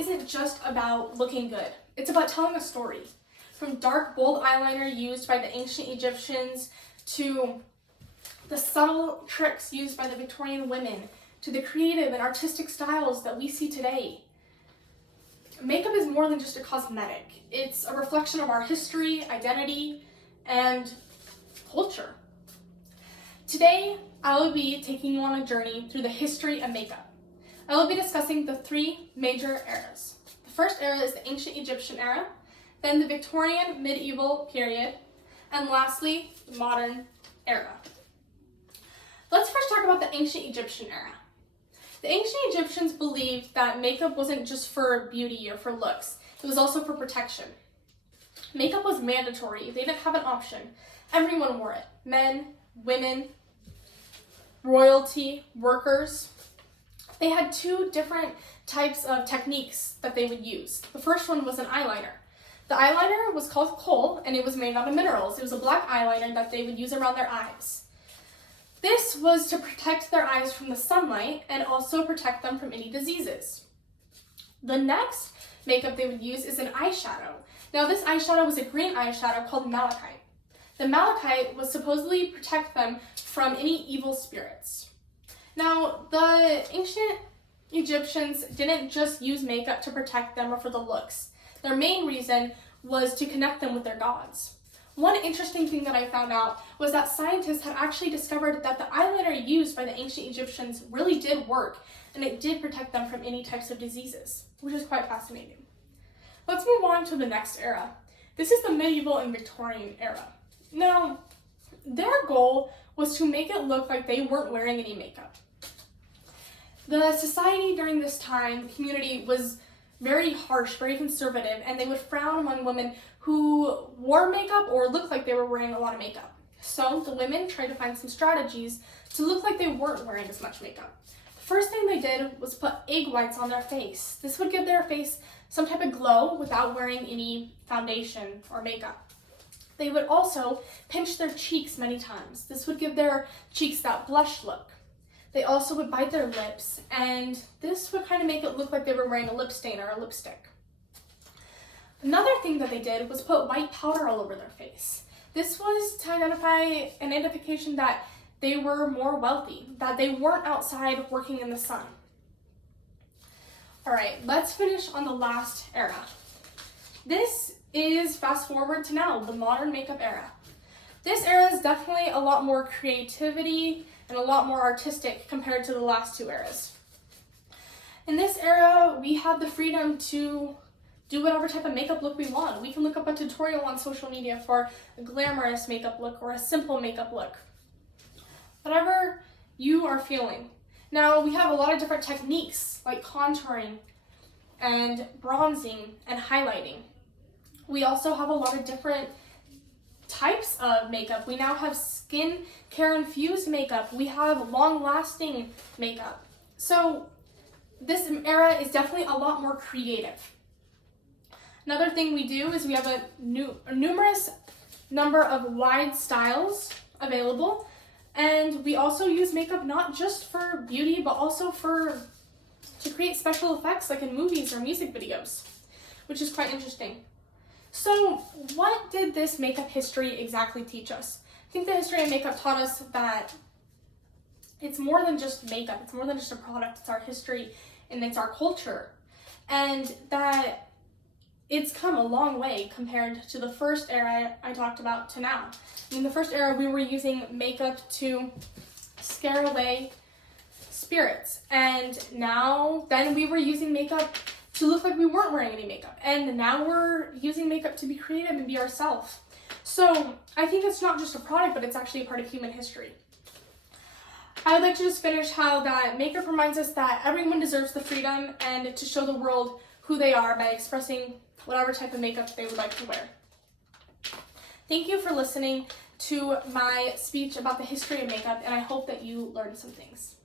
isn't just about looking good. It's about telling a story. From dark, bold eyeliner used by the ancient Egyptians to the subtle tricks used by the Victorian women to the creative and artistic styles that we see today. Makeup is more than just a cosmetic. It's a reflection of our history, identity, and culture. Today, I will be taking you on a journey through the history of makeup. I will be discussing the three major eras. The first era is the ancient Egyptian era, then the Victorian medieval period, and lastly, the modern era. Let's first talk about the ancient Egyptian era. The ancient Egyptians believed that makeup wasn't just for beauty or for looks, it was also for protection. Makeup was mandatory, they didn't have an option. Everyone wore it. Men, women, royalty, workers. They had two different types of techniques that they would use. The first one was an eyeliner. The eyeliner was called kohl, and it was made out of minerals. It was a black eyeliner that they would use around their eyes. This was to protect their eyes from the sunlight and also protect them from any diseases. The next makeup they would use is an eyeshadow. Now this eyeshadow was a green eyeshadow called malachite. The malachite was supposedly protect them from any evil spirits. Now the ancient Egyptians didn't just use makeup to protect them or for the looks. Their main reason was to connect them with their gods. One interesting thing that I found out was that scientists had actually discovered that the eyeliner used by the ancient Egyptians really did work, and it did protect them from any types of diseases, which is quite fascinating. Let's move on to the next era. This is the medieval and Victorian era. Now, their goal was to make it look like they weren't wearing any makeup. The society during this time, the community, was very harsh, very conservative, and they would frown among women who wore makeup or looked like they were wearing a lot of makeup. So the women tried to find some strategies to look like they weren't wearing as much makeup. The first thing they did was put egg whites on their face. This would give their face some type of glow without wearing any foundation or makeup. They would also pinch their cheeks many times. This would give their cheeks that blush look. They also would bite their lips, and this would kind of make it look like they were wearing a lip stain or a lipstick. Another thing that they did was put white powder all over their face. This was to identify an indication that they were more wealthy, that they weren't outside working in the sun. All right, let's finish on the last era. This is fast forward to now, the modern makeup era. This era is definitely a lot more creativity and a lot more artistic compared to the last two eras. In this era, we have the freedom to do whatever type of makeup look we want. We can look up a tutorial on social media for a glamorous makeup look or a simple makeup look. Whatever you are feeling. Now, we have a lot of different techniques like contouring and bronzing and highlighting. We also have a lot of different types of makeup. We now have skin care infused makeup. We have long-lasting makeup. So this era is definitely a lot more creative. Another thing we do is we have a numerous number of wide styles available, and we also use makeup not just for beauty but also to create special effects like in movies or music videos, which is quite interesting. So what did this makeup history exactly teach us? I think the history of makeup taught us that it's more than just makeup, it's more than just a product, it's our history and it's our culture. And that it's come a long way compared to the first era I talked about to now. In the first era, we were using makeup to scare away spirits. And then we were using makeup to look like we weren't wearing any makeup. And now we're using makeup to be creative and be ourselves. So I think it's not just a product, but it's actually a part of human history. I would like to just finish how that makeup reminds us that everyone deserves the freedom and to show the world who they are by expressing whatever type of makeup they would like to wear. Thank you for listening to my speech about the history of makeup, and I hope that you learned some things.